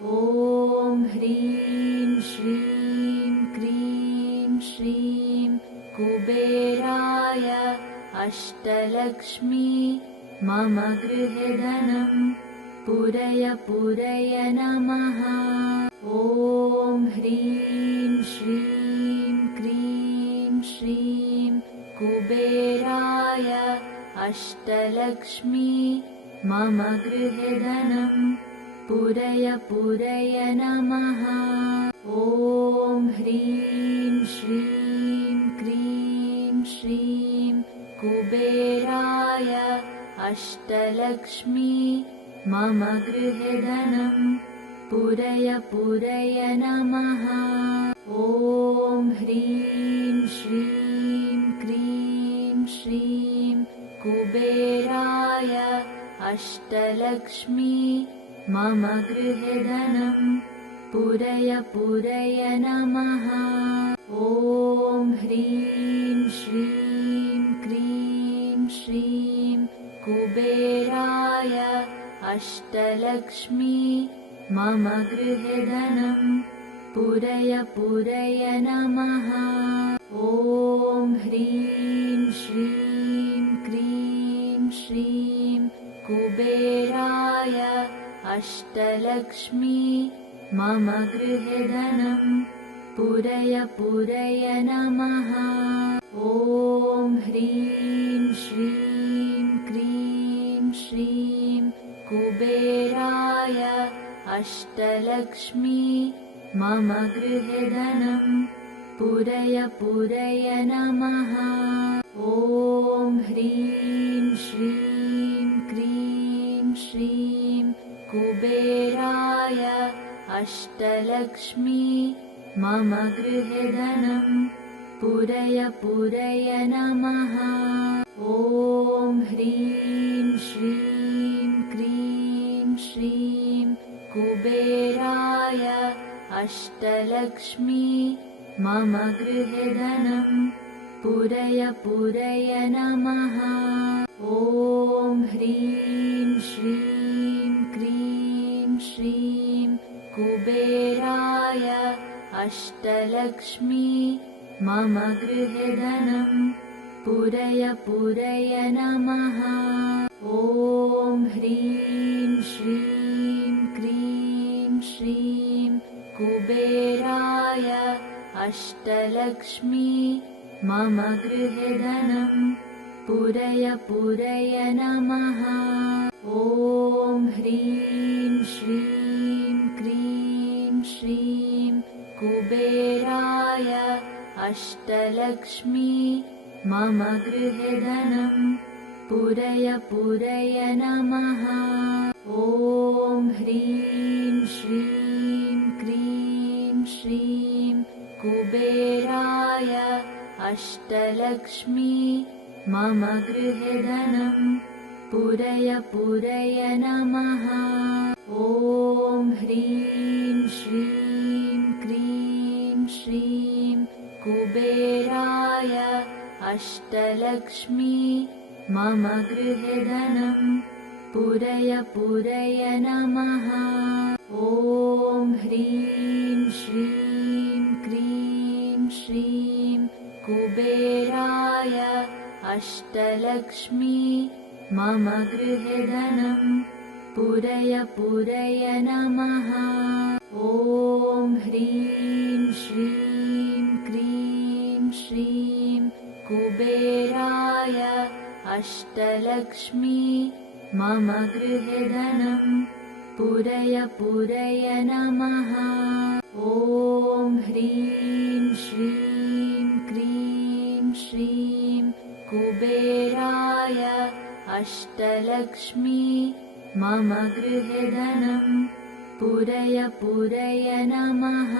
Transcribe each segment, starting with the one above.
ॐ ह्रीं श्रीं क्रीं श्रीं कुबेराय अष्टलक्ष्मी मम गृहे धनं पूरय पूरय नमः। ॐ ह्रीं श्रीं क्रीं श्रीं कुबेराय अष्टलक्ष्मी मम गृहे धनं पूरय पूरय नमः। ॐ ह्रीं श्रीं क्रीं श्रीं कुबेराय अष्टलक्ष्मी मम गृहे धनं पूरय पूरय नमः। ॐ ह्रीं श्रीं क्रीं श्रीं कुबेराय अष्टलक्ष्मी मम गृहे धनं पूरय पूरय नमः। ॐ ह्रीं श्रीं क्रीं श्रीं कुबेराय अष्टलक्ष्मी मम गृहे धनं पूरय पूरय नमः। ॐ ह्रीं श्रीं क्रीं श्रीं कुबेराय अष्टलक्ष्मी मम गृहे धनं पूरय पूरय नमः। ॐ ह्रीं श्रीं क्रीं श्रीं कुबेराय अष्टलक्ष्मी मम गृहे धनं पूरय पूरय नमः। ॐ ह्रीं श्रीं क्रीं श्रीं कुबेराय अष्टलक्ष्मी मम गृहे धनं पूरय पूरय नमः। ॐ ह्रीं श्रीं क्रीं श्रीं कुबेराय अष्टलक्ष्मी मम गृहे धनं पूरय पूरय नमः। ॐ ह्रीं श्रीं क्रीं श्रीं कुबेराय अष्टलक्ष्मी मम गृहे धनं पूरय पूरय नमः। ॐ ह्रीं श्रीं क्रीं श्रीं कुबेराय अष्टलक्ष्मी मम गृहे धनं पूरय पूरय नमः। ॐ ह्रीं श्रीं क्रीं श्रीं कुबेराय अष्टलक्ष्मी मम गृहे धनं पूरय पूरय नमः। ॐ ह्रीं श्रीं क्रीं श्रीं कुबेराय अष्टलक्ष्मी मम गृहे धनं पूरय पूरय नमः। ॐ ह्रीं श्रीं क्रीं श्रीं कुबेराय अष्टलक्ष्मी मम गृहे धनं पूरय पूरय नमः। ॐ ह्रीं श्रीं क्रीं श्रीं कुबेराय अष्टलक्ष्मी मम गृहे धनं पूरय पूरय नमः। ॐ ह्रीं श्रीं क्रीं श्रीं कुबेराय अष्टलक्ष्मी मम गृहे धनं पूरय पूरय नमः। ॐ ह्रीं श्रीं क्रीं श्रीं कुबेराय अष्टलक्ष्मी मम गृहे धनं पूरय पूरय नमः।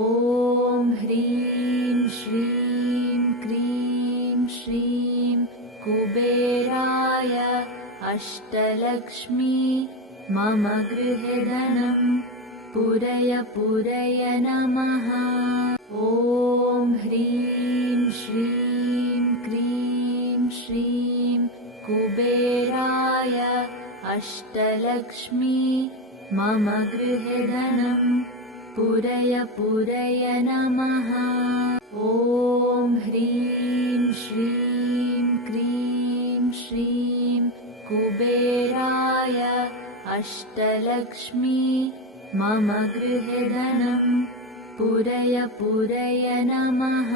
ॐ ह्रीं श्रीं क्रीं श्रीं कुबेराय अष्टलक्ष्मी मम गृहे धनं पूरय पूरय नमः। ॐ ह्रीं श्रीं क्रीं श्रीं कुबेराय अष्टलक्ष्मी मम गृहे धनं पूरय पूरय नमः। ॐ ह्रीं श्रीं क्रीं श्रीं कुबेराय अष्टलक्ष्मी मम गृहे धनं पूरय पूरय नमः।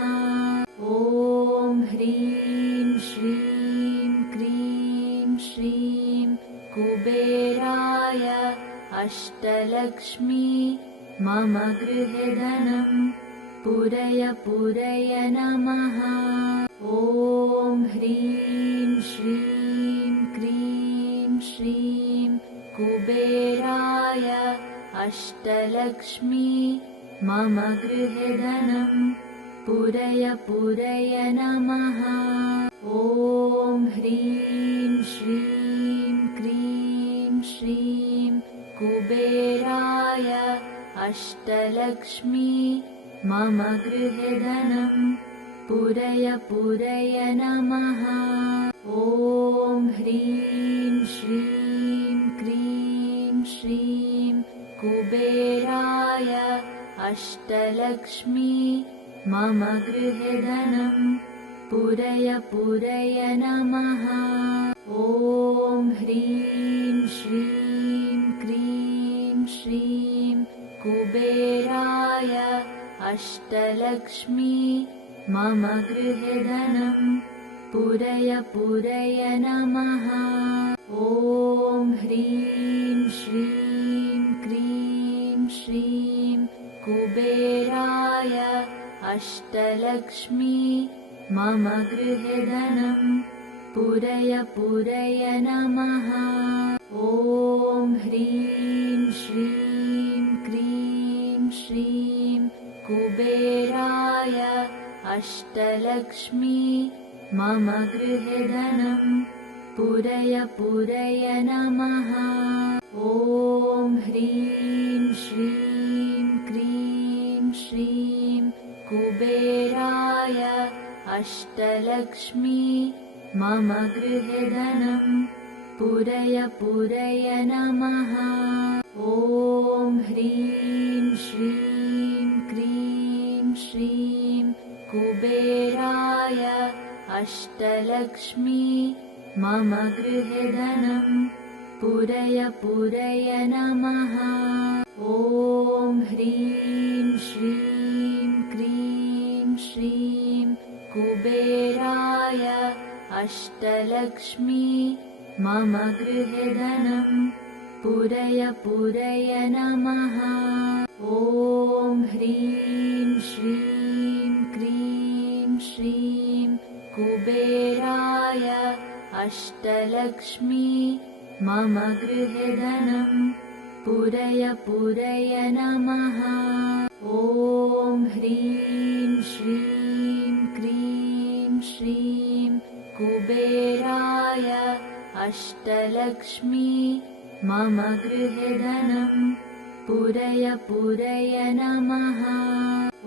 ॐ ह्रीं श्रीं क्रीं श्रीं कुबेराय अष्टलक्ष्मी मम गृहे धनं पूरय पूरय नमः। ॐ ह्रीं श्रीं क्रीं श्रीं कुबेराय अष्टलक्ष्मी मम गृहे धनं पूरय पूरय नमः। ॐ ह्रीं श्रीं क्रीं श्रीं कुबेराय अष्टलक्ष्मी मम गृहे धनं पूरय पूरय नमः। ॐ ह्रीं श्रीं क्रीं श्रीं कुबेराय अष्टलक्ष्मी मम गृहे धनं पूरय पूरय नमः। ॐ ह्रीं श्रीं क्रीं श्रीं कुबेराय अष्टलक्ष्मी मम गृहे धनं पूरय पूरय नमः। ॐ ह्रीं श्रीं क्रीं श्रीं कुबेराय अष्टलक्ष्मी मम गृहे धनं पूरय पूरय नमः। ॐ ह्रीं श्रीं क्रीं श्रीं कुबेराय अष्टलक्ष्मी मम गृहे धनं पूरय पूरय नमः। ॐ ह्रीं श्रीं क्रीं श्रीं कुबेराय अष्टलक्ष्मी मम गृहे धनं पूरय पूरय नमः। ॐ ह्रीं श्रीं क्रीं श्रीं कुबेराय अष्टलक्ष्मी मम गृहे धनं पूरय पूरय नमः। ॐ ह्रीं श्रीं क्रीं श्रीं कुबेराय अष्टलक्ष्मी मम गृहे धनं पूरय पूरय नमः। ॐ ह्रीं श्रीं क्रीं श्रीं कुबेराय अष्टलक्ष्मी मम गृहे धनं पूरय पूरय नमः। ॐ ह्रीं श्रीं क्रीं श्रीं कुबेराय अष्टलक्ष्मी मम गृहे धनं पूरय पूरय नमः।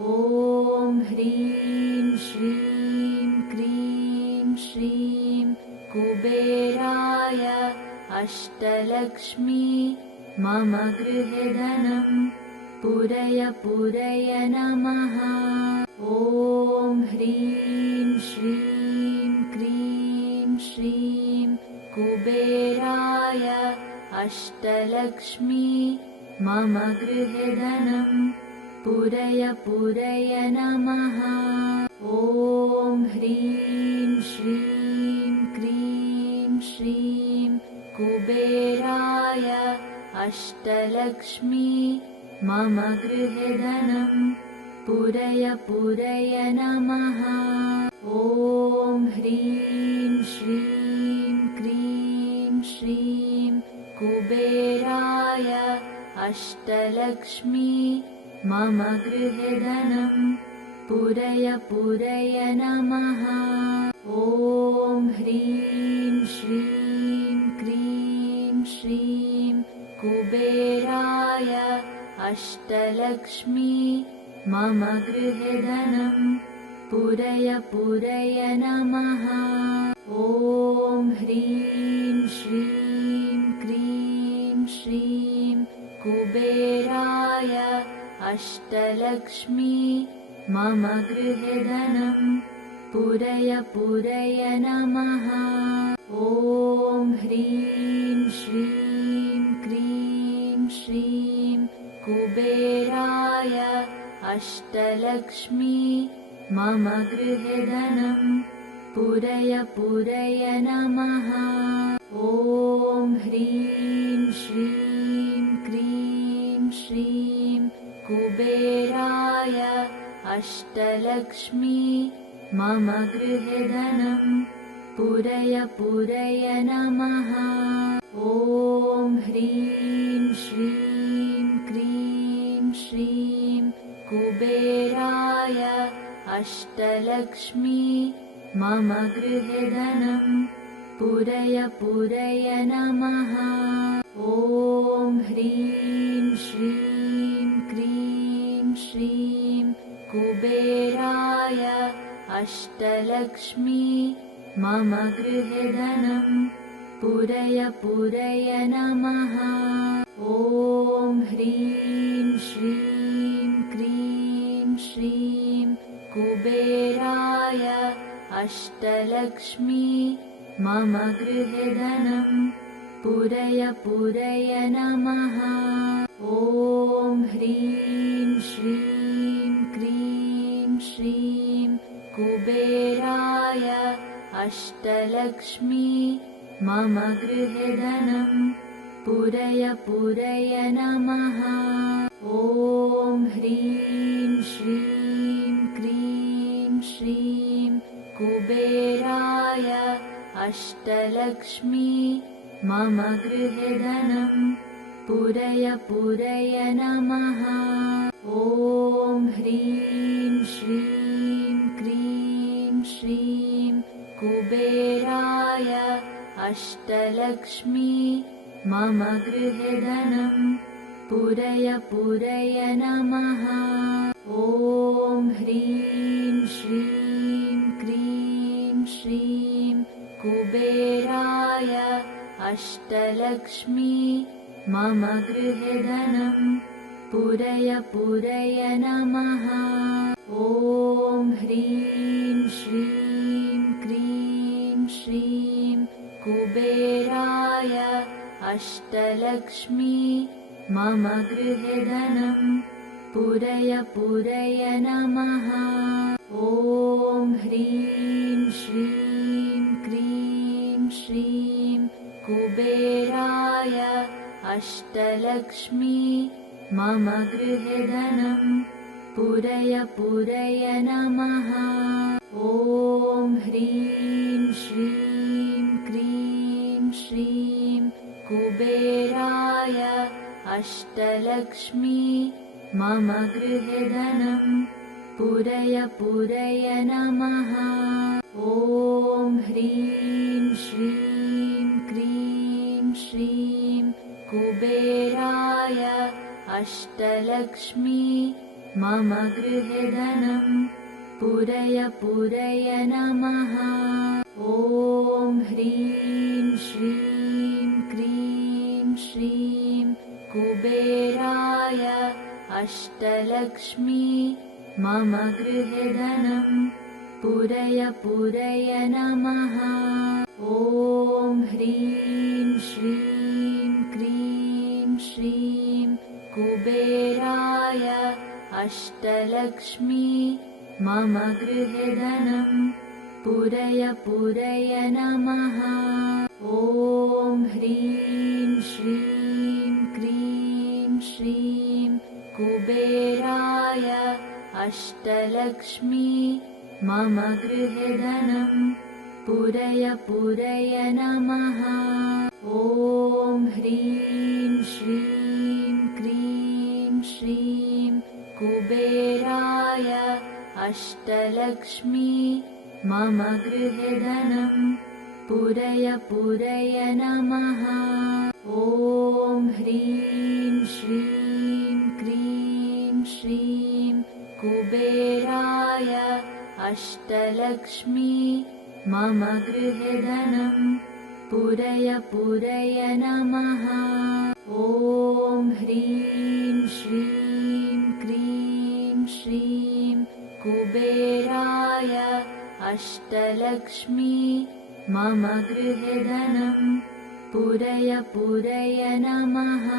ॐ ह्रीं श्रीं क्रीं श्रीं कुबेराय अष्टलक्ष्मी मम गृहे धनं पूरय पूरय नमः। ॐ ह्रीं श्रीं क्रीं श्रीं कुबेराय अष्टलक्ष्मी मम गृहे धनं पूरय पूरय नमः। ॐ ह्रीं श्रीं क्रीं श्रीं कुबेराय अष्टलक्ष्मी मम गृहे धनं पूरय पूरय नमः। ॐ ह्रीं श्रीं क्रीं श्रीं कुबेराय अष्टलक्ष्मी मम गृहे धनं पूरय पूरय नमः। ॐ ह्रीं श्रीं क्रीं श्रीं कुबेराय अष्टलक्ष्मी मम गृहे धनं पूरय पूरय नमः। ॐ ह्रीं श्रीं क्रीं श्रीं कुबेराय अष्टलक्ष्मी मम गृहे धनं पूरय पूरय नमः। ॐ ह्रीं श्रीं क्रीं श्रीं कुबेराय अष्टलक्ष्मी मम गृहे धनं पूरय पूरय नमः। ॐ ह्रीं श्रीं क्रीं श्रीं कुबेराय अष्टलक्ष्मी मम गृहे धनं पूरय पूरय नमः। ॐ ह्रीं श्रीं क्रीं श्रीं कुबेराय अष्टलक्ष्मी मम गृहे धनं पूरय पूरय नमः। ॐ ह्रीं श्रीं क्रीं श्रीं कुबेराय अष्टलक्ष्मी मम गृहे धनं पूरय पूरय नमः। ॐ ह्रीं श्रीं क्रीं श्रीं कुबेराय अष्टलक्ष्मी मम गृहे धनं पूरय पूरय नमः। ॐ ह्रीं श्रीं क्रीं श्रीं कुबेराय अष्टलक्ष्मी मम गृहे धनं पूरय पूरय नमः। ॐ ह्रीं श्रीं क्रीं श्रीं कुबेराय अष्टलक्ष्मी मम गृहे धनं पूरय पूरय नमः। ॐ ह्रीं श्रीं क्रीं श्रीं कुबेराय अष्टलक्ष्मी मम गृहे धनं पूरय पूरय नमः। ॐ ह्रीं श्रीं क्रीं श्रीं कुबेराय अष्टलक्ष्मी मम गृहे धनं पूरय पूरय नमः। ॐ ह्रीं श्रीं क्रीं श्रीं कुबेराय अष्टलक्ष्मी मम गृहे धनं पूरय पूरय नमः। ॐ ह्रीं श्रीं क्रीं श्रीं कुबेराय अष्टलक्ष्मी मम गृहे धनं पूरय पूरय नमः। ॐ ह्रीं श्रीं क्रीं श्रीं कुबेराय अष्टलक्ष्मी मम गृहे धनं पूरय पूरय नमः। ॐ ह्रीं श्रीं क्रीं श्रीं कुबेराय अष्टलक्ष्मी मम गृहे धनं पूरय पूरय नमः। ॐ ह्रीं श्रीं क्रीं श्रीं कुबेराय अष्टलक्ष्मी मम गृहे धनं पूरय पूरय नमः। ॐ ह्रीं श्रीं क्रीं श्रीं कुबेराय अष्टलक्ष्मी मम गृहे धनं पूरय पूरय नमः। ॐ ह्रीं श्रीं क्रीं श्रीं कुबेराय अष्टलक्ष्मी मम गृहे धनं पूरय पूरय नमः। ॐ ह्रीं श्रीं क्रीं श्रीं कुबेराय अष्टलक्ष्मी मम गृहे धनं पूरय पूरय नमः। ॐ ह्रीं श्रीं क्रीं श्रीं कुबेराय अष्टलक्ष्मी मम गृहे धनं पूरय पूरय नमः। ॐ ह्रीं श्रीं क्रीं श्रीं कुबेराय अष्टलक्ष्मी मम गृहे धनं पूरय पूरय नमः।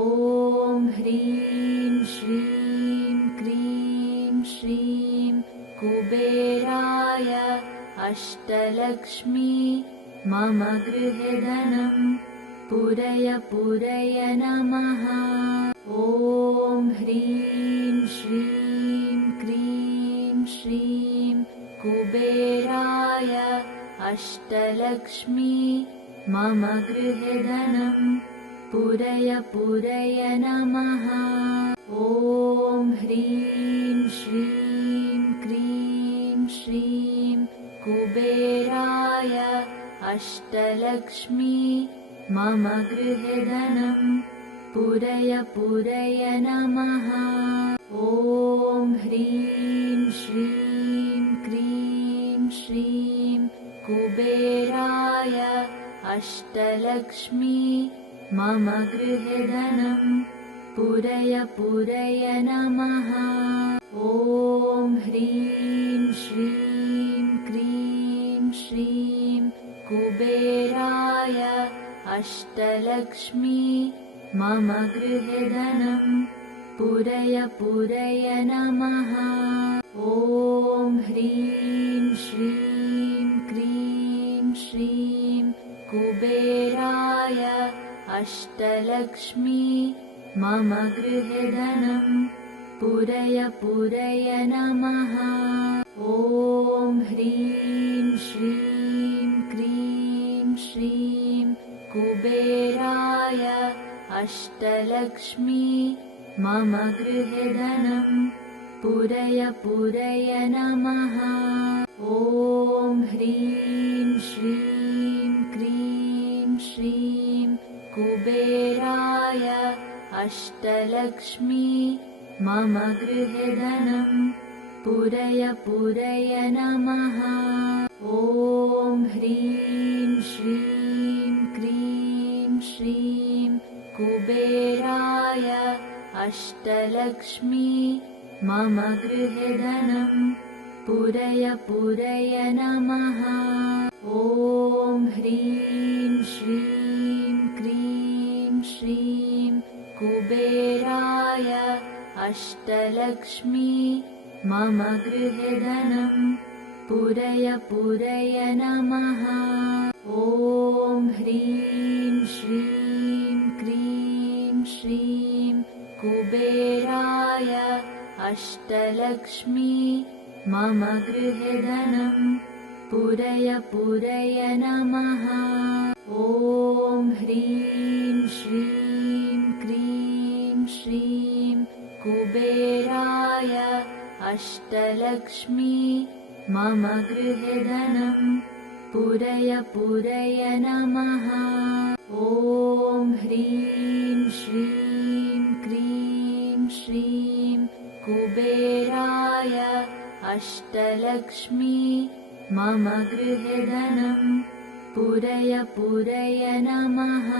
ॐ ह्रीं श्रीं क्रीं श्रीं कुबेराय अष्टलक्ष्मी मम गृहे धनं पूरय पूरय नमः। ॐ ह्रीं श्रीं क्रीं श्रीं कुबेराय अष्टलक्ष्मी मम गृहे धनं पूरय पूरय नमः। ॐ ह्रीं श्रीं क्रीं श्रीं कुबेराय अष्टलक्ष्मी मम गृहे धनं पूरय पूरय नमः। ॐ ह्रीं श्रीं क्रीं श्रीं कुबेराय अष्टलक्ष्मी मम गृहे धनं पूरय पूरय नमः। ॐ ह्रीं श्रीं क्रीं श्रीं कुबेराय अष्टलक्ष्मी मम गृहे धनं पूरय पूरय नमः। ॐ ह्रीं श्रीं क्रीं श्रीं कुबेराय अष्टलक्ष्मी मम गृहे धनं पूरय पूरय नमः। ॐ ह्रीं श्रीं क्रीं श्रीं कुबेराय अष्टलक्ष्मी मम गृहे धनं पूरय पूरय नमः। ॐ ह्रीं श्रीं क्रीं श्रीं कुबेराय अष्टलक्ष्मी मम गृहे धनं पूरय पूरय नमः। ॐ ह्रीं श्रीं क्रीं श्रीं कुबेराय अष्टलक्ष्मी मम गृहे धनं पूरय पूरय नमः। ॐ ह्रीं श्रीं क्रीं श्रीं कुबेराय अष्टलक्ष्मी मम गृहे धनं पूरय पूरय नमः। ॐ ह्रीं श्रीं क्रीं श्रीं कुबेराय अष्टलक्ष्मी मम गृहे धनं पूरय पूरय नमः। ॐ ह्रीं श्रीं क्रीं श्रीं कुबेराय अष्टलक्ष्मी मम गृहे धनं पूरय पूरय नमः। ॐ ह्रीं श्रीं क्रीं श्रीं कुबेराय अष्टलक्ष्मी मम गृहे धनं पूरय पूरय नमः।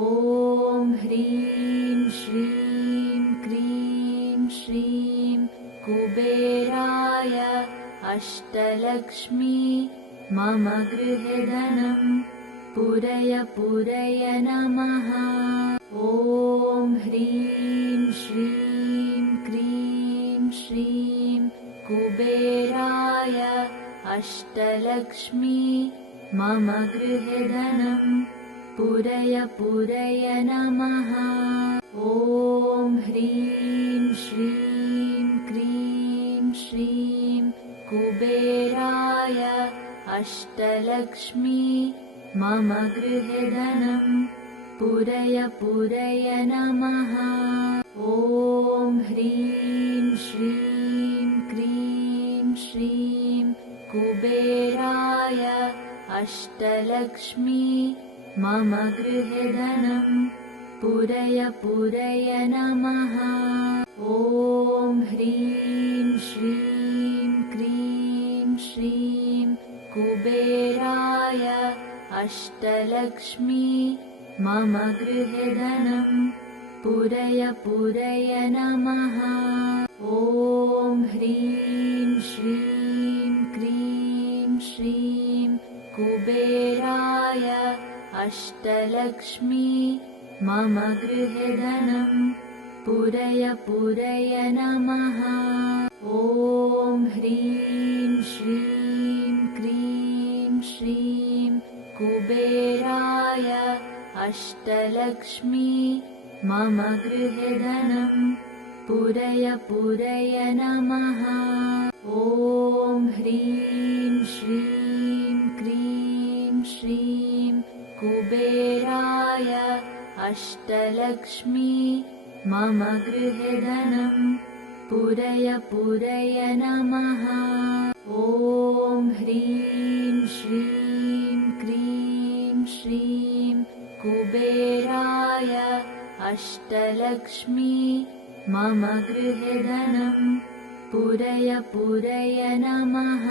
ॐ ह्रीं श्रीं क्रीं श्रीं कुबेराय अष्टलक्ष्मी मम गृहे धनं पूरय पूरय नमः। ॐ ह्रीं श्रीं क्रीं श्रीं कुबेराय अष्टलक्ष्मी मम गृहे धनं पूरय पूरय नमः। ॐ ह्रीं श्रीं क्रीं श्रीं कुबेराय अष्टलक्ष्मी मम गृहे धनं पूरय पूरय नमः। ॐ ह्रीं श्रीं क्रीं श्रीं कुबेराय अष्टलक्ष्मी मम गृहे धनं पूरय पूरय नमः। ॐ ह्रीं श्रीं क्रीं श्रीं कुबेराय अष्टलक्ष्मी मम गृहे धनं पूरय पूरय नमः। ॐ ह्रीं श्रीं क्रीं श्रीं कुबेराय अष्टलक्ष्मी मम गृहे धनं पूरय पूरय नमः। ॐ ह्रीं श्रीं क्रीं श्रीं कुबेराय अष्टलक्ष्मी मम गृहे धनं पूरय पूरय नमः। ॐ ह्रीं श्रीं क्रीं श्रीं कुबेराय अष्टलक्ष्मी मम गृहे धनं पूरय पूरय नमः। ॐ ह्रीं श्रीं क्रीं श्रीं कुबेराय अष्टलक्ष्मी मम गृहे धनं पूरय पूरय नमः।